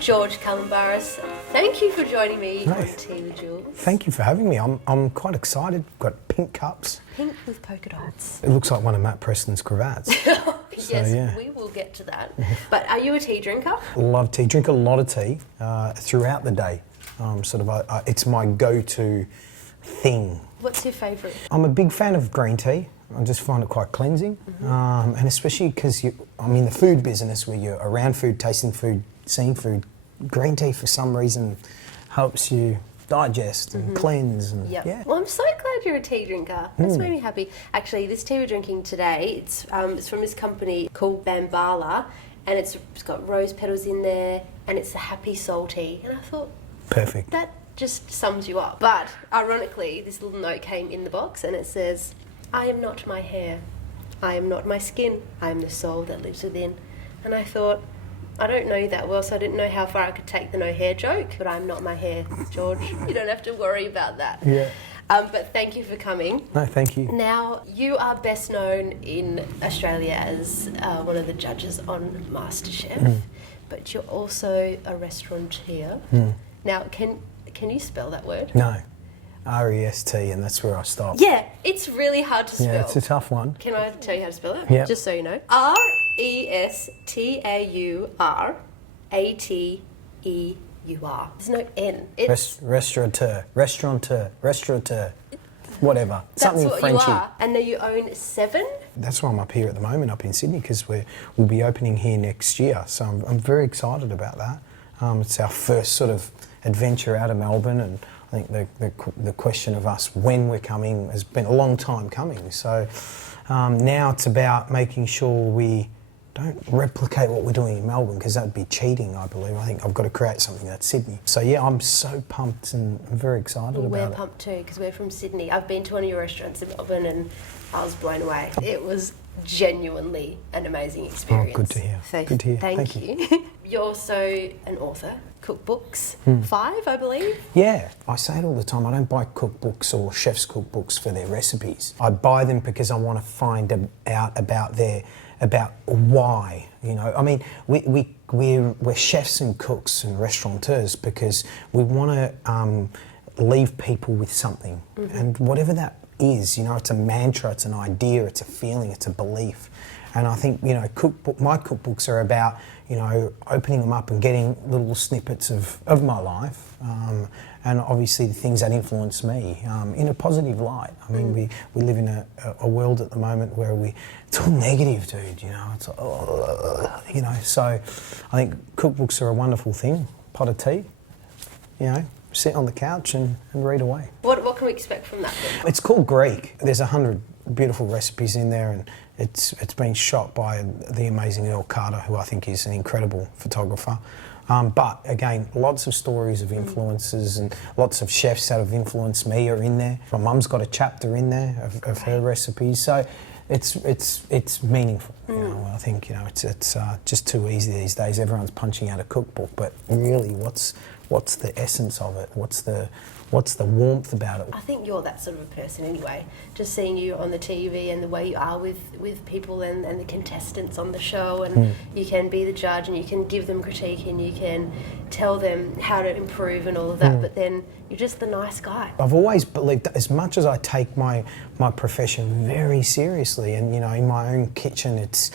George Calombaris, thank you for joining me on Tea with Jules. Thank you for having me. I'm quite excited. Got pink cups. Pink with polka dots. It looks like one of Matt Preston's cravats. Yes, yeah. We will get to that. But are you a tea drinker? Love tea. Drink a lot of tea throughout the day. It's my go-to thing. What's your favourite? I'm a big fan of green tea. I just find it quite cleansing, and especially because I'm in the food business where you're around food, tasting food, seeing food. Green tea, for some reason, helps you digest and cleanse. And, yeah. Well, I'm so glad you're a tea drinker. That's made me happy. Actually, this tea we're drinking today, it's from this company called Bambala, and it's got rose petals in there, and it's a happy soul tea. And I thought, perfect. That just sums you up. But ironically, this little note came in the box, and it says, "I am not my hair. I am not my skin. I am the soul that lives within." And I thought, I don't know you that well, so I didn't know how far I could take the no hair joke, but I'm not my hair, George. You don't have to worry about that. Yeah. But thank you for coming. No, thank you. Now, you are best known in Australia as one of the judges on MasterChef, but you're also a restaurateur. Now, can you spell that word? No. R-E-S-T, and that's where I stop. Yeah, it's really hard to spell. Yeah, it's a tough one. Can I tell you how to spell it? Yeah. Just so you know. R-E-S-T-A-U-R-A-T-E-U-R. There's no N. It's Restaurateur, whatever. That's something what Frenchy. you are. And now you own 7? That's why I'm up here at the moment, up in Sydney, because we'll be opening here next year. So I'm very excited about that. It's our first sort of adventure out of Melbourne, and I think the question of us when we're coming has been a long time coming. So now it's about making sure we don't replicate what we're doing in Melbourne, because that would be cheating, I believe. I think I've got to create something that's Sydney. So yeah, I'm so pumped and I'm very excited about it. We're pumped too, because we're from Sydney. I've been to one of your restaurants in Melbourne and I was blown away. It was genuinely an amazing experience. Oh, good to hear. So good to hear. Thank you. You're also an author. Cookbooks, 5, I believe? Yeah, I say it all the time. I don't buy cookbooks or chefs' cookbooks for their recipes. I buy them because I want to find out about why. You know, I mean, we're chefs and cooks and restaurateurs because we want to leave people with something, and whatever that is, you know, it's a mantra, it's an idea, it's a feeling, it's a belief. And I think, you know, my cookbooks are about, you know, opening them up and getting little snippets of my life, and obviously the things that influence me in a positive light. I mean, we live in a world at the moment where it's all negative, dude, you know, it's you know, so I think cookbooks are a wonderful thing. Pot of tea, you know, sit on the couch and read away. What can we expect from that book? It's called Greek. There's 100 beautiful recipes in there, and it's been shot by the amazing Earl Carter, who I think is an incredible photographer. But again, lots of stories of influences and lots of chefs that have influenced me are in there. My mum's got a chapter in there of her recipes, so it's meaningful. You know, I think, you know, it's just too easy these days. Everyone's punching out a cookbook, but really, what's the essence of it? What's the warmth about it? I think you're that sort of a person anyway. Just seeing you on the TV and the way you are with people and the contestants on the show, and you can be the judge and you can give them critique and you can tell them how to improve and all of that, but then you're just the nice guy. I've always believed that as much as I take my profession very seriously, and, you know, in my own kitchen, it's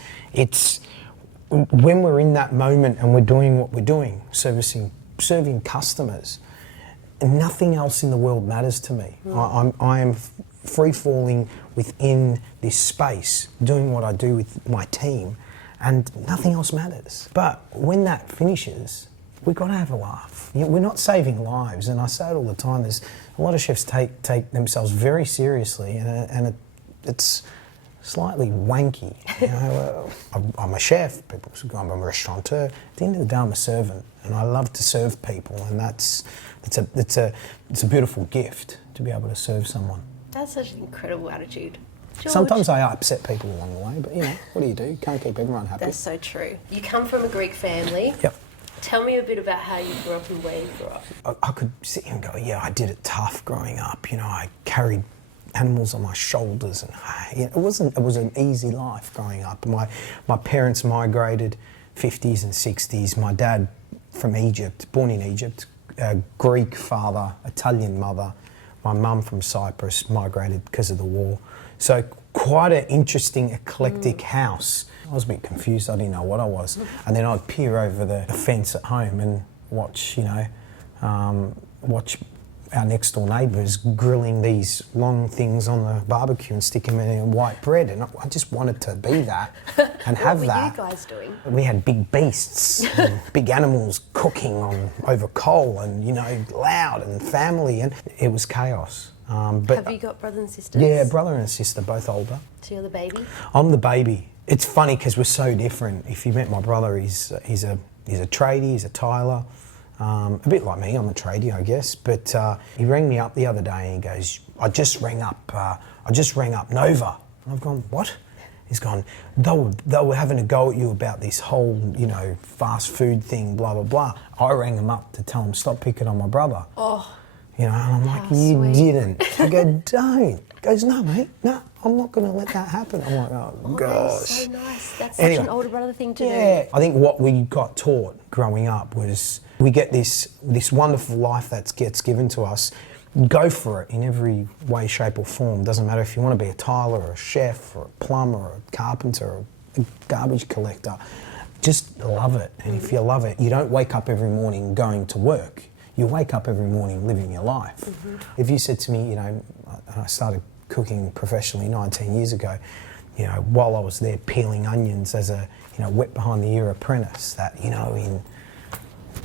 when we're in that moment and we're doing what we're doing, serving customers, nothing else in the world matters to me. I am free-falling within this space, doing what I do with my team, and nothing else matters. But when that finishes, we've got to have a laugh. You know, we're not saving lives, and I say it all the time. There's a lot of chefs take themselves very seriously, and it's slightly wanky. You know, I'm a chef. People say I'm a restaurateur. At the end of the day, I'm a servant, and I love to serve people, and it's a beautiful gift to be able to serve someone. That's such an incredible attitude. George. Sometimes I upset people along the way, but, you know, what do? You can't keep everyone happy. That's so true. You come from a Greek family. Yep. Tell me a bit about how you grew up and where you grew up. I could sit here and go, yeah, I did it tough growing up. You know, I carried animals on my shoulders, and you know, it was an easy life growing up. My parents migrated 50s and 60s. My dad from Egypt, born in Egypt, Greek father, Italian mother. My mum from Cyprus, migrated because of the war. So quite an interesting, eclectic house. I was a bit confused, I didn't know what I was. And then I'd peer over the fence at home and watch, watch our next door neighbours grilling these long things on the barbecue and sticking them in white bread, and I just wanted to be that and have that. What were you guys doing? We had big beasts, and big animals cooking over coal, and loud, and family, and it was chaos. But have you got brothers and sisters? Yeah, brother and sister, both older. So you're the baby? I'm the baby. It's funny because we're so different. If you met my brother, he's a tradie, he's a tiler. A bit like me, I'm a tradie, I guess. But he rang me up the other day and he goes, I just rang up Nova. And I've gone, what? He's gone, they were having a go at you about this whole, fast food thing, blah, blah, blah. I rang him up to tell him, stop picking on my brother. Oh. And I'm like, you didn't. I go, don't. He goes, no, mate, no, I'm not going to let that happen. I'm like, oh gosh. That's so nice. That's such an older brother thing to do. Yeah, I think what we got taught growing up was we get this wonderful life that gets given to us. Go for it in every way, shape or form. Doesn't matter if you want to be a tiler or a chef or a plumber or a carpenter or a garbage collector. Just love it. And if you love it, you don't wake up every morning going to work. You wake up every morning living your life. Mm-hmm. If you said to me, I started cooking professionally 19 years ago, while I was there peeling onions as a, wet behind the ear apprentice, that, in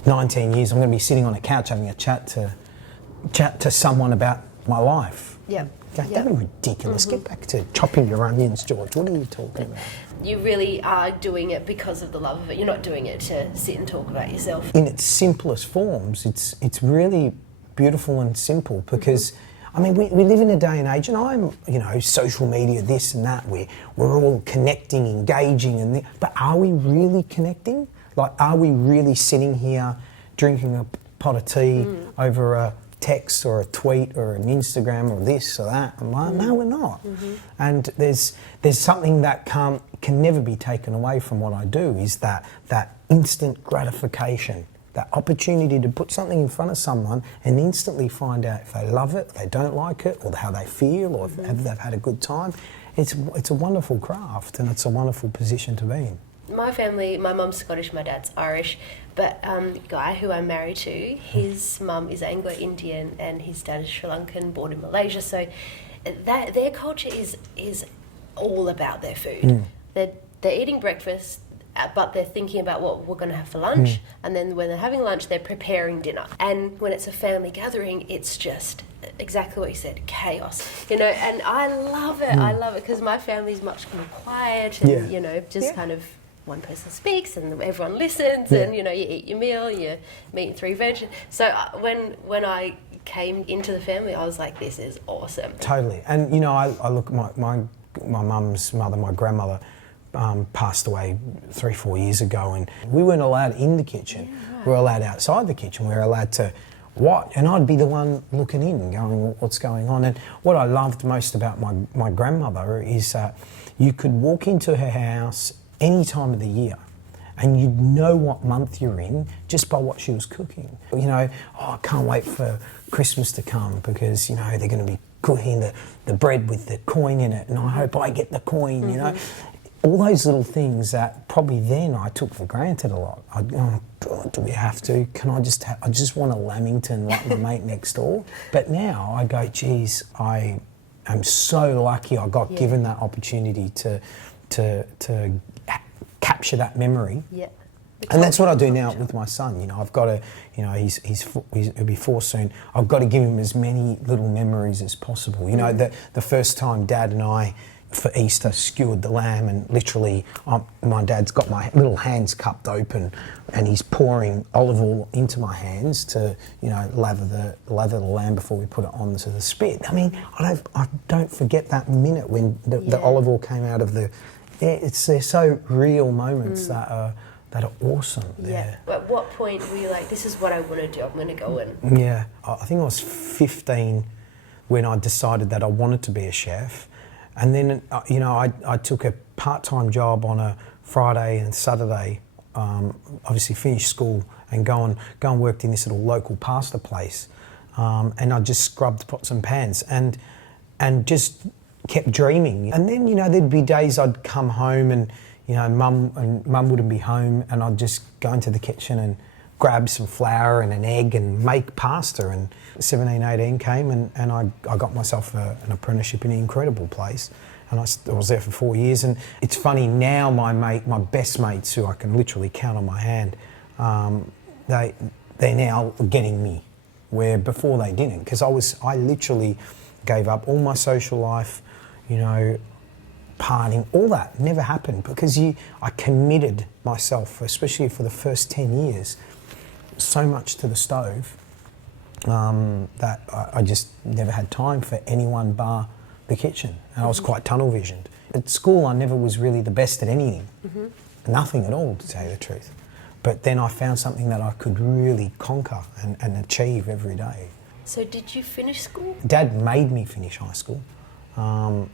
19 years I'm going to be sitting on a couch having a chat to someone about my life. Yeah. That'd be ridiculous. Mm-hmm. Get back to chopping your onions, George. What are you talking about? You really are doing it because of the love of it. You're not doing it to sit and talk about yourself. In its simplest forms, it's really beautiful and simple because, we live in a day and age, and I'm, social media, this and that, we're all connecting, engaging, but are we really connecting? Like, are we really sitting here drinking a pot of tea over a text or a tweet or an Instagram or this or that? I'm like, no, we're not. Mm-hmm. And there's something that can never be taken away from what I do, is that instant gratification, that opportunity to put something in front of someone and instantly find out if they love it, if they don't like it, or how they feel, or if they've had a good time. It's a wonderful craft, and it's a wonderful position to be in. My family, my mum's Scottish, my dad's Irish, but the guy who I'm married to, his mum is Anglo-Indian and his dad is Sri Lankan, born in Malaysia, so their culture is all about their food. They're eating breakfast, but they're thinking about what we're going to have for lunch, and then when they're having lunch, they're preparing dinner. And when it's a family gathering, it's just exactly what you said, chaos. And I love it. I love it because my family's much more quiet and, kind of one person speaks and everyone listens and, you eat your meal, you meat and 3 veg. So when I came into the family, I was like, this is awesome. Totally. And, I look at my mum's mother, my grandmother, passed away 3-4 years ago, and we weren't allowed in the kitchen. Yeah, right. We were allowed outside the kitchen. We were allowed to watch, and I'd be the one looking in, going, what's going on? And what I loved most about my grandmother is you could walk into her house any time of the year and you'd know what month you're in just by what she was cooking. I can't wait for Christmas to come because, they're going to be cooking the bread with the coin in it, and I hope I get the coin, All those little things that probably then I took for granted a lot. Do we have to? Can I just I just want a lamington like my mate next door. But now I go, geez, I am so lucky I got given that opportunity to capture that memory. Yeah. And that's what I do now with my son. I've got to, he'll be 4 soon. I've got to give him as many little memories as possible. The first time Dad and I, for Easter, skewered the lamb, and literally my dad's got my little hands cupped open and he's pouring olive oil into my hands to, lather the lamb before we put it onto the spit. I don't forget that minute when the olive oil came out of the... they're so real moments that are awesome. Yeah. At what point were you like, this is what I want to do, I'm going to go in? Yeah. I think I was 15 when I decided that I wanted to be a chef. And then, I took a part-time job on a Friday and Saturday, obviously finished school and go and work in this little local pasta place. And I just scrubbed pots and pans and just kept dreaming. And then, there'd be days I'd come home and, mum wouldn't be home, and I'd just go into the kitchen and grab some flour and an egg and make pasta. And 17, 18 came and I got myself an apprenticeship in an incredible place. And I was there for 4 years. And it's funny now, my best mates, who I can literally count on my hand, they're now getting me, where before they didn't, because I literally gave up all my social life, partying, all that never happened, because I committed myself, especially for the first 10 years, so much to the stove that I just never had time for anyone bar the kitchen, and I was quite tunnel visioned. At school, I never was really the best at anything, nothing at all, to tell you the truth. But then I found something that I could really conquer and achieve every day. So did you finish school? Dad made me finish high school, and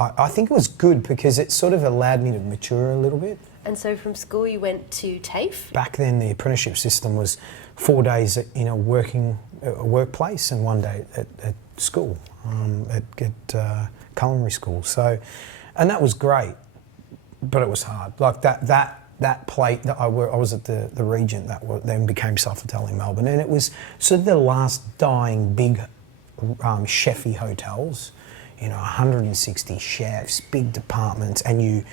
I think it was good because it sort of allowed me to mature a little bit. And so from school you went to TAFE? Back then the apprenticeship system was 4 days in a workplace and 1 day at school, at culinary school. So, and that was great, but it was hard. Like that plate that I was at the Regent that then became Sofitel in Melbourne, and it was sort of the last dying big chefy hotels, 160 chefs, big departments, and you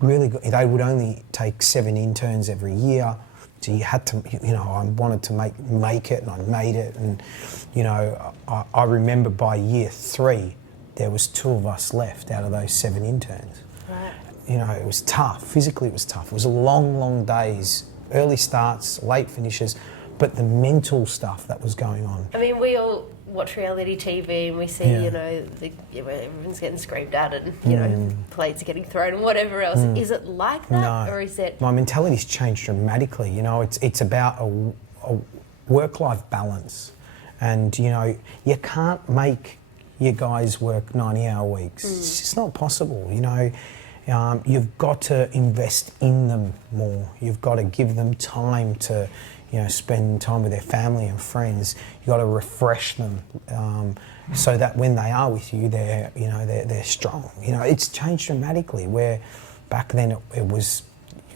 really they would only take 7 interns every year, so you had to, I wanted to make it, and I made it, and I remember by year 3 there was 2 of us left out of those 7 interns. Right. It was tough. Physically, it was tough. It was long days, early starts, late finishes, but the mental stuff that was going on. I mean, we all watch reality TV and we see, everyone's getting screamed at and, plates are getting thrown and whatever else. Is it like that? No. Or is it... My mentality's changed dramatically. It's about a work-life balance. And, you can't make your guys work 90-hour weeks. It's just not possible, You've got to invest in them more. You've got to give them time to, spend time with their family and friends. You've got to refresh them so that when they are with you, they're strong. It's changed dramatically. Where back then it was,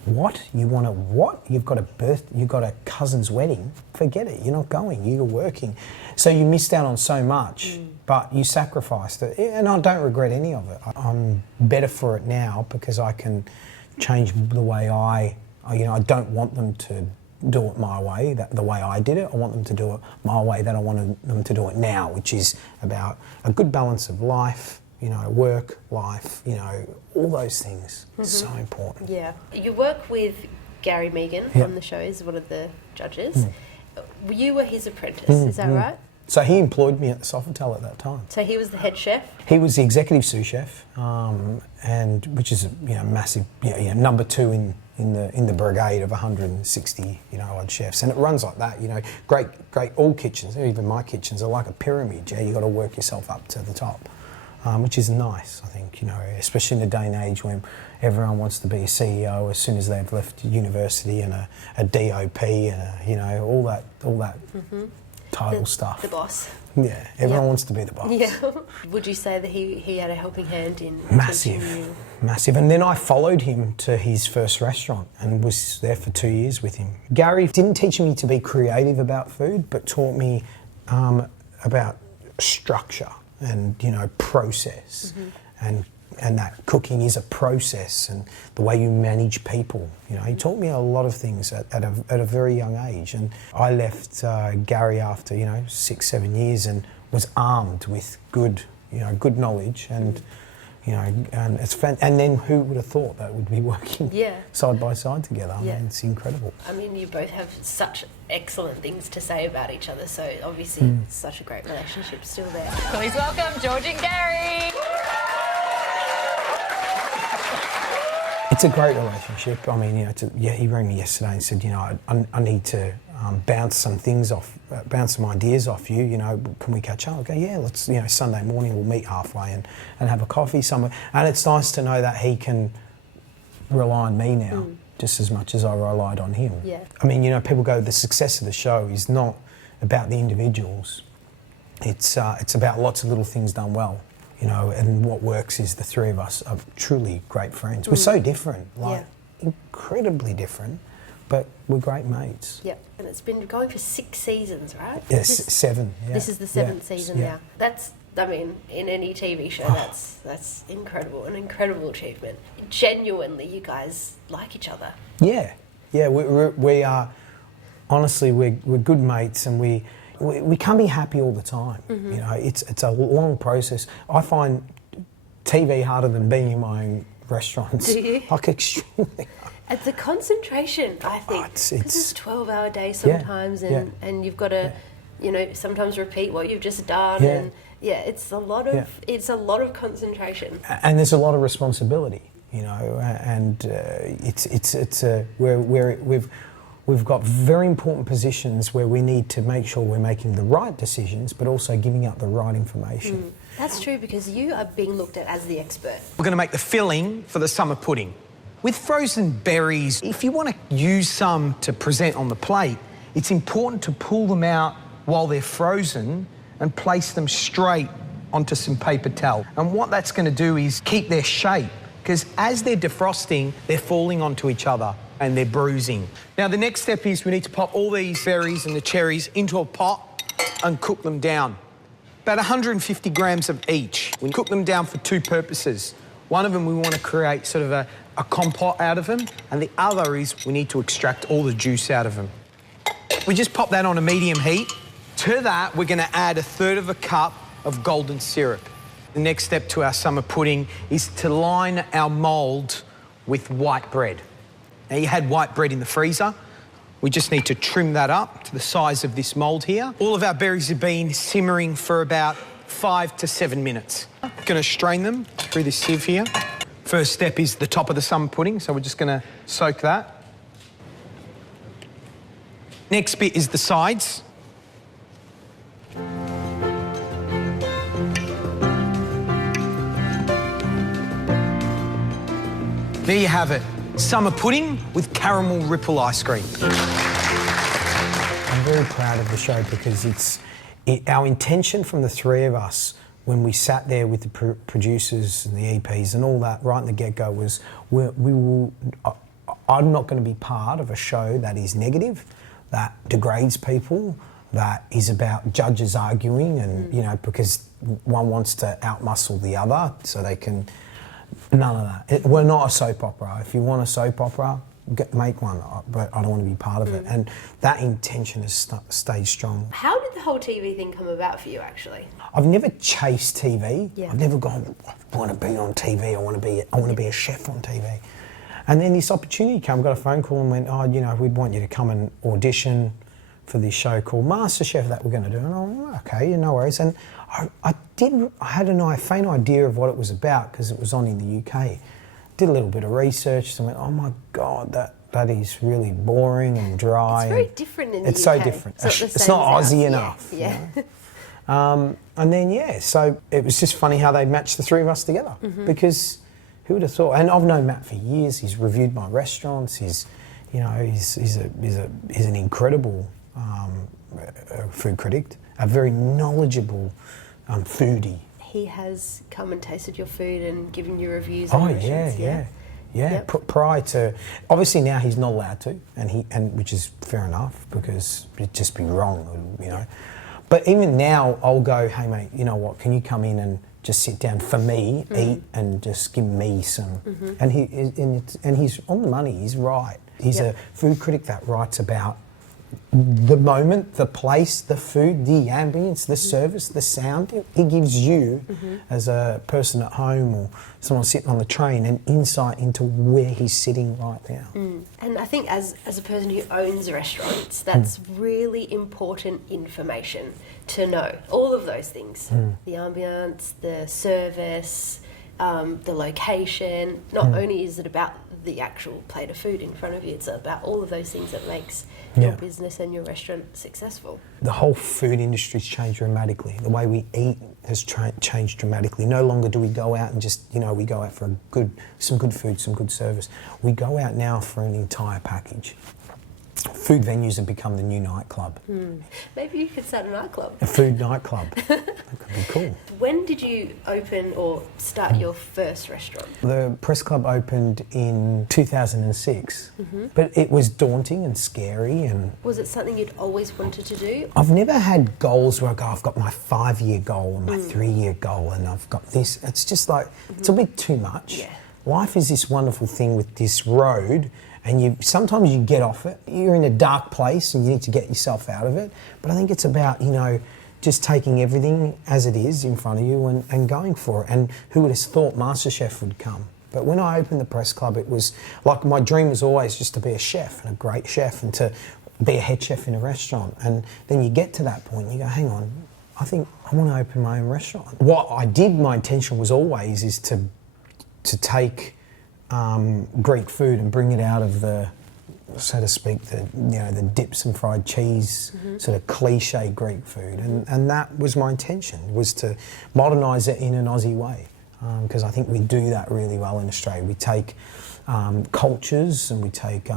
what you want to what? You've got a cousin's wedding. Forget it. You're not going. You're working. So you missed out on so much. But you sacrificed it, and I don't regret any of it. I'm better for it now because I can change the way I don't want them to do it my way, the way I did it. I want them to do it my way that I wanted them to do it now, which is about a good balance of life, work, life, all those things. So important. Yeah. You work with Gary Megan on the show as one of the judges. You were his apprentice, is that right? So he employed me at the Sofitel at that time. So he was the head chef? He was the executive sous chef, and which is massive, number 2 in the brigade of 160 odd chefs, and it runs like that. Great. All kitchens, even my kitchens, are like a pyramid. Yeah, you got to work yourself up to the top, which is nice. I think especially in a day and age when everyone wants to be a CEO as soon as they've left university, and a DOP, and all that. Title stuff. The boss. Yeah, everyone wants to be the boss. Yeah. Would you say that he had a helping hand in Massive. teaching you? Massive. And then I followed him to his first restaurant and was there for 2 years with him. Gary didn't teach me to be creative about food, but taught me about structure and, process. And that cooking is a process, and the way you manage people. He taught me a lot of things at a very young age. And I left Gary after 6-7 years and was armed with good knowledge, and and it's and then who would have thought that we'd be working side by side together? I mean, it's incredible. I mean, you both have such excellent things to say about each other, so obviously it's such a great relationship still there. Please welcome George and Gary. It's a great relationship. I mean, he rang me yesterday and said, I need to bounce some ideas off you. Can we catch up? I go, yeah, let's. Sunday morning we'll meet halfway and have a coffee somewhere. And it's nice to know that he can rely on me now just as much as I relied on him. Yeah. I mean, you know, people go, the success of the show is not about the individuals. It's about lots of little things done well, you know, and what works is the three of us are truly great friends. We're so different, like incredibly different, but we're great mates. Yep. And it's been going for 6 seasons, right? Yes, 7. Yeah. This is the 7th season now. That's, I mean, in any TV show, that's incredible, an incredible achievement. Genuinely, you guys like each other. Yeah, yeah, we are, honestly, we're good mates, and we can't be happy all the time. You know, it's a long process. I find TV harder than being in my own restaurants. Do you? Like, extremely hard. It's a concentration, I think, because it's 12-hour days sometimes, and you've got to, you know, sometimes repeat what you've just done, and it's a lot of concentration. And there's a lot of responsibility, you know, and we've got very important positions where we need to make sure we're making the right decisions, but also giving out the right information. That's true, because you are being looked at as the expert. We're going to make the filling for the summer pudding. With frozen berries, if you want to use some to present on the plate, it's important to pull them out while they're frozen and place them straight onto some paper towel. And what that's going to do is keep their shape, because as they're defrosting, they're falling onto each other and they're bruising. Now, the next step is we need to pop all these berries and the cherries into a pot and cook them down. About 150 grams of each. We cook them down for 2 purposes. One of them, we want to create sort of a compote out of them, and the other is we need to extract all the juice out of them. We just pop that on a medium heat. To that, we're going to add 1/3 cup of golden syrup. The next step to our summer pudding is to line our mould with white bread. Now, you had white bread in the freezer. We just need to trim that up to the size of this mould here. All of our berries have been simmering for about 5 to 7 minutes. Going to strain them through this sieve here. First step is the top of the summer pudding, so we're just going to soak that. Next bit is the sides. There you have it, summer pudding with caramel ripple ice cream. I'm very proud of the show because our intention from the three of us when we sat there with the producers and the EPs and all that right in the get-go was I'm not going to be part of a show that is negative, that degrades people, that is about judges arguing and, you know, because one wants to outmuscle the other so they can... None of that. We're not a soap opera. If you want a soap opera, make one, but I don't want to be part of it. And that intention has stayed strong. How did the whole TV thing come about for you, actually? I've never chased TV. Yeah. I've never gone, I want to be on TV, I want to be a chef on TV. And then this opportunity came, got a phone call and went, oh, you know, we'd want you to come and audition for this show called MasterChef that we're going to do. And I went, okay, no worries. And I had a faint idea of what it was about because it was on in the UK. Did a little bit of research and went, oh my God, that is really boring and dry. It's very different in the UK. It's so different. It's not Aussie enough. Yeah. You know? And then, so it was just funny how they matched the three of us together because who would have thought? And I've known Matt for years. He's reviewed my restaurants. He's an incredible food critic, a very knowledgeable foodie. He has come and tasted your food and given you reviews. Oh yeah. Yep. Prior to, obviously now he's not allowed to, and which is fair enough because it'd just be wrong, you know. But even now, I'll go, hey mate, you know what? Can you come in and just sit down for me, eat, and just give me some? And he's on the money. He's right. He's a food critic that writes about the moment, the place, the food, the ambience, the service, the sound. He gives you, as a person at home or someone sitting on the train, an insight into where he's sitting right now. And I think as a person who owns restaurants, that's really important information to know. All of those things. The ambience, the service, the location. Not only is it about the actual plate of food in front of you, it's about all of those things that makes your business and your restaurant successful. The whole food industry's changed dramatically. The way we eat has changed dramatically. No longer do we go out and just, we go out for some good food, some good service. We go out now for an entire package. Food venues have become the new nightclub. Maybe you could start a nightclub. A food nightclub. That could be cool. When did you open or start your first restaurant? The Press Club opened in 2006, but it was daunting and scary. And was it something you'd always wanted to do? I've never had goals where I go, I've got my 5-year goal and my 3-year goal and I've got this. It's just like, it's a bit too much. Yeah. Life is this wonderful thing with this road, and sometimes you get off it. You're in a dark place and you need to get yourself out of it. But I think it's about, just taking everything as it is in front of you and going for it. And who would have thought MasterChef would come? But when I opened the Press Club, it was like my dream was always just to be a chef and a great chef and to be a head chef in a restaurant. And then you get to that point and you go, hang on, I think I want to open my own restaurant. What I did, my intention was always is to take Greek food and bring it out of the, so to speak, the dips and fried cheese, sort of cliche Greek food, and that was my intention, was to modernise it in an Aussie way, because I think we do that really well in Australia. We take cultures and we take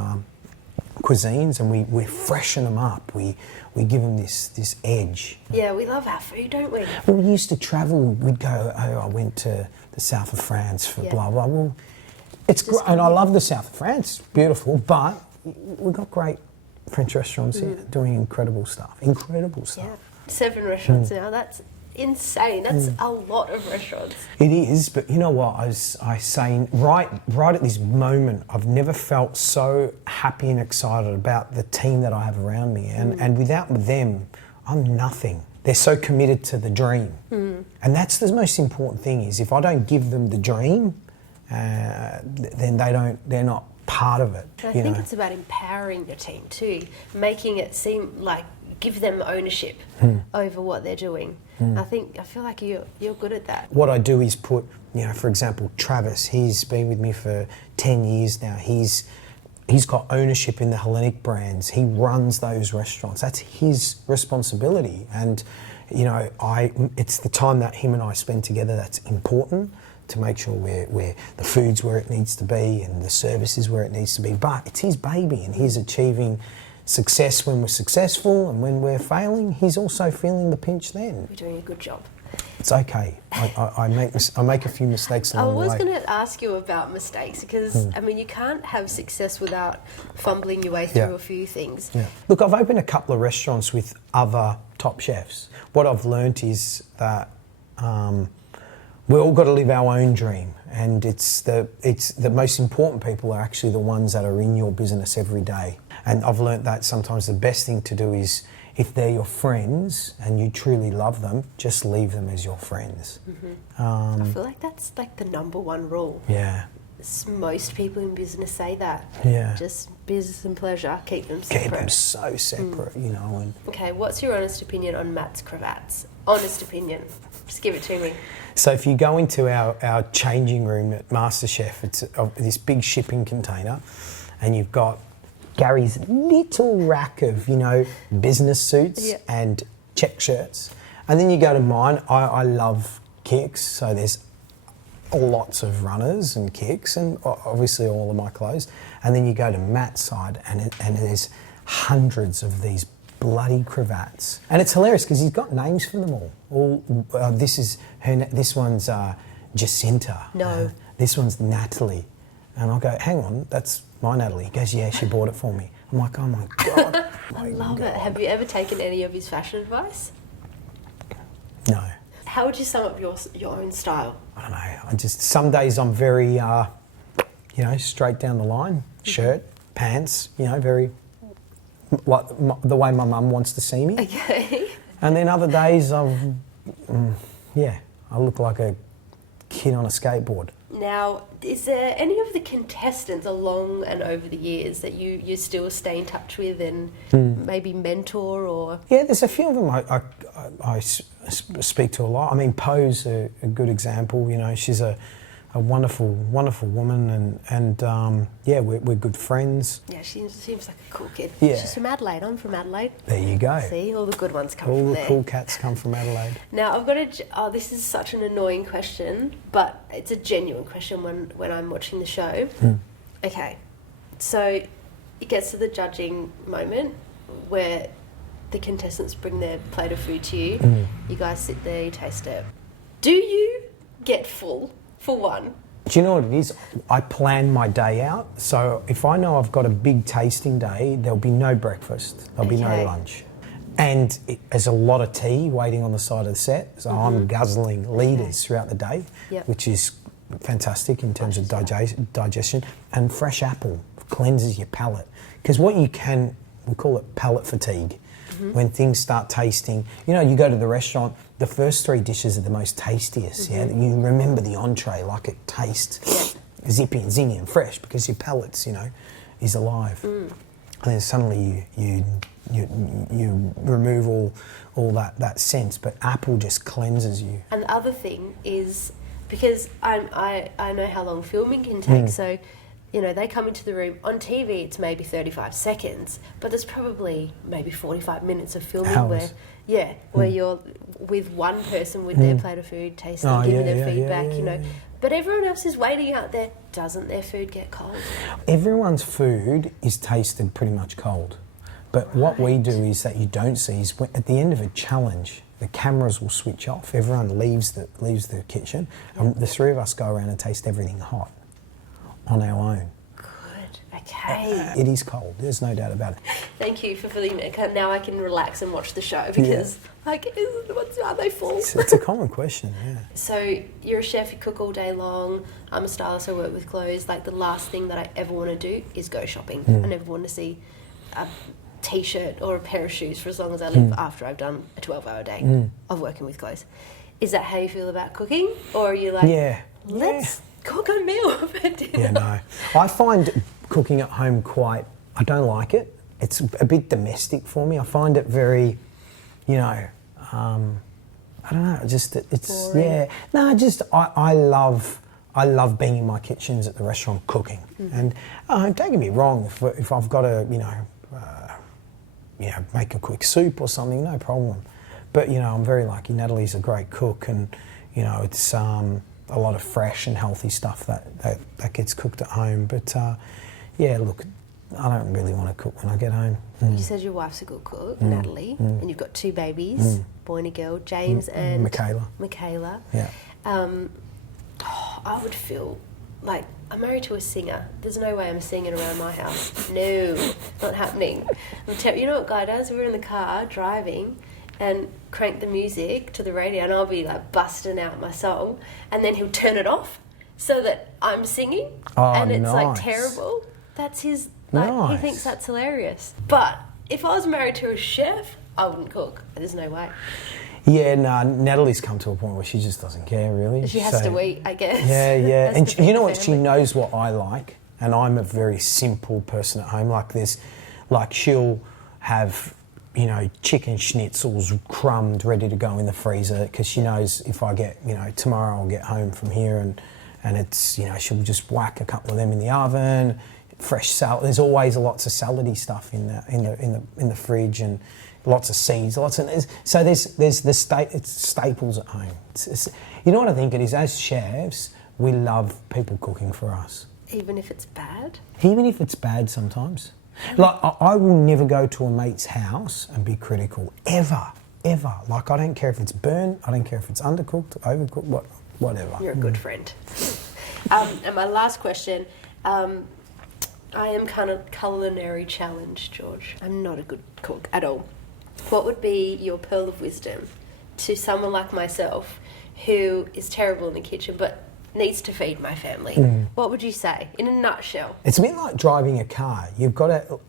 cuisines and we freshen them up. We give them this edge. Yeah, we love our food, don't we? Well, we used to travel. We'd go, I went to the south of France for blah blah. Well, it's great, and I love the south of France, beautiful, but we've got great French restaurants here doing incredible stuff. Yeah, 7 restaurants now, that's insane. That's a lot of restaurants. It is, but you know what, I say, right at this moment, I've never felt so happy and excited about the team that I have around me, and without them, I'm nothing. They're so committed to the dream. And that's the most important thing, is if I don't give them the dream, then they're not part of it. And I think it's about empowering your team too, making it seem like, give them ownership over what they're doing. I feel like you're good at that. What I do is put, for example, Travis, he's been with me for 10 years now. He's got ownership in the Hellenic brands. He runs those restaurants. That's his responsibility. And, it's the time that him and I spend together that's important, to make sure we're the food's where it needs to be and the service is where it needs to be. But it's his baby, and he's achieving success when we're successful, and when we're failing, he's also feeling the pinch then. You're doing a good job. It's okay. I make a few mistakes along the way. I was going to ask you about mistakes, because you can't have success without fumbling your way through a few things. Yeah. Look, I've opened a couple of restaurants with other top chefs. What I've learnt is that we all got to live our own dream, and it's the most important people are actually the ones that are in your business every day. And I've learnt that sometimes the best thing to do is, if they're your friends and you truly love them, just leave them as your friends. I feel like that's like the number one rule. Yeah. Most people in business say that. Yeah. Just business and pleasure, keep them separate. Keep them so separate, And Okay, what's your honest opinion on Matt's cravats? Honest opinion. Just give it to me. So if you go into our changing room at MasterChef, it's this big shipping container, and you've got Gary's little rack of, business suits and check shirts. And then you go to mine. I love kicks, so there's lots of runners and kicks, and obviously all of my clothes. And then you go to Matt's side, and there's hundreds of these bloody cravats. And it's hilarious because he's got names for them all. This one's Jacinta. No. This one's Natalie. And I'll go, hang on, that's my Natalie. He goes, yeah, she bought it for me. I'm like, oh my God. I love it. Have you ever taken any of his fashion advice? No. How would you sum up your own style? I don't know. Some days I'm very, straight down the line. Shirt, pants, very, like the way my mum wants to see me. Okay. And then other days I look like a kid on a skateboard. Now, is there any of the contestants along and over the years that you still stay in touch with and maybe mentor or? Yeah, there's a few of them I speak to a lot. I mean, Poe's a good example. She's a a wonderful, wonderful woman, and yeah, we're good friends. Yeah, she seems like a cool kid. Yeah. She's from Adelaide. I'm from Adelaide. There you go. See, all the good ones come All from the there. cool cats come from Adelaide. Now, I've got this is such an annoying question, but it's a genuine question when I'm watching the show. Okay, so it gets to the judging moment where the contestants bring their plate of food to you. You guys sit there, you taste it. Do you get full, for one? Do you know what it is? I plan my day out, so if I know I've got a big tasting day, there'll be no breakfast, there'll be no Okay. lunch. And there's a lot of tea waiting on the side of the set, so I'm guzzling litres throughout the day, Yep. which is fantastic in terms of digestion. And fresh apple cleanses your palate. Because what you can, we call it palate fatigue. When things start tasting, you know, you go to the restaurant, the first 3 dishes are the most tastiest, yeah? You remember the entree like it tastes zippy and zingy and fresh because your palate's, you know, is alive. And then suddenly you remove all that sense, but apple just cleanses you. And the other thing is, because I know how long filming can take, so, you know, they come into the room. On TV, it's maybe 35 seconds, but there's probably maybe 45 minutes of filming Hours. where you're with one person with their plate of food, tasting, giving their feedback, you know. But everyone else is waiting out there. Doesn't their food get cold? Everyone's food is tasted pretty much cold. But what we do is that you don't see is at the end of a challenge, the cameras will switch off. Everyone leaves the kitchen, and the 3 of us go around and taste everything hot on our own. Good. Okay. It is cold. There's no doubt about it. Thank you for filling it. Now I can relax and watch the show because, are they full? It's a common question. Yeah. So you're a chef, you cook all day long. I'm a stylist, I work with clothes. Like, the last thing that I ever want to do is go shopping. I never want to see a t-shirt or a pair of shoes for as long as I live after I've done a 12-hour day of working with clothes. Is that how you feel about cooking? Or are you like, let's cook a meal for dinner? Yeah, no. I find cooking at home I don't like it. It's a bit domestic for me. I find it very, you know, I don't know, it's, boring. yeah. No, I love being in my kitchens at the restaurant cooking. And don't get me wrong, if I've got to, make a quick soup or something, no problem. But, you know, I'm very lucky. Natalie's a great cook, and, you know, it's a lot of fresh and healthy stuff that gets cooked at home. But, yeah, look, I don't really want to cook when I get home. You said your wife's a good cook, Natalie, and you've got 2 babies, boy and a girl, James and Michaela. Yeah. I would feel like I'm married to a singer. There's no way I'm singing around my house. No, not happening. You know what Guy does? We were in the car driving and crank the music to the radio, and I'll be like busting out my song, and then he'll turn it off so that I'm singing, and it's like terrible. That's his, like, he thinks that's hilarious. But if I was married to a chef, I wouldn't cook. There's no way. Yeah, no, Natalie's come to a point where she just doesn't care, really. She has to eat, I guess. Yeah. Has And to feed you know the what? She family. knows what I like, and I'm a very simple person at home. Like she'll have, you know, chicken schnitzels crumbed, ready to go in the freezer, because she knows if I get, you know, tomorrow I'll get home from here and it's, you know, she'll just whack a couple of them in the oven. Fresh salad. There's always lots of salady stuff in the fridge, and lots of seeds, so there's it's staples at home. You know what I think it is? As chefs, we love people cooking for us. Even if it's bad? Even if it's bad sometimes. Like, I will never go to a mate's house and be critical, ever. Like, I don't care if it's burnt, I don't care if it's undercooked, overcooked, whatever. You're a good friend. And my last question, I am kind of culinary challenged, George. I'm not a good cook at all. What would be your pearl of wisdom to someone like myself who is terrible in the kitchen but needs to feed my family? What would you say, in a nutshell? It's a bit like driving a car. You've got to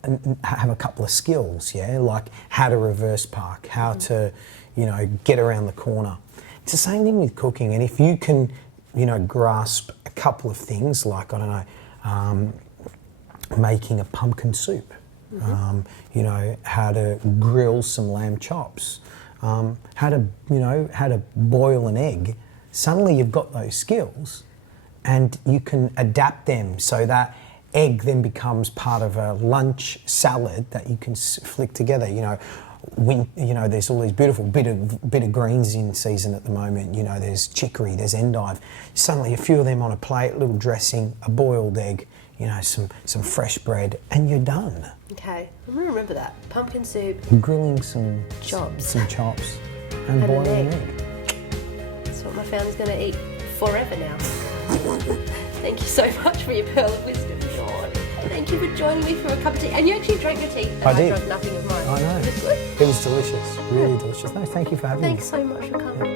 have a couple of skills, yeah? Like how to reverse park, how to, you know, get around the corner. It's the same thing with cooking, and if you can, you know, grasp a couple of things, like, I don't know, making a pumpkin soup, you know, how to grill some lamb chops, how to boil an egg. Suddenly you've got those skills, and you can adapt them so that egg then becomes part of a lunch salad that you can flick together. There's all these beautiful bit of greens in season at the moment. There's chicory, there's endive. Suddenly a few of them on a plate, a little dressing, a boiled egg, some fresh bread, and you're done. Okay, I'm going to remember that. Pumpkin soup. Grilling some chops and boiling an egg. That's what my family's going to eat forever now. Thank you so much for your pearl of wisdom, George. Thank you for joining me for a cup of tea. And you actually drank your tea, and I drank nothing of mine. I know. It was good. It was delicious, really delicious. No, thank you for having me. Thanks so much for coming.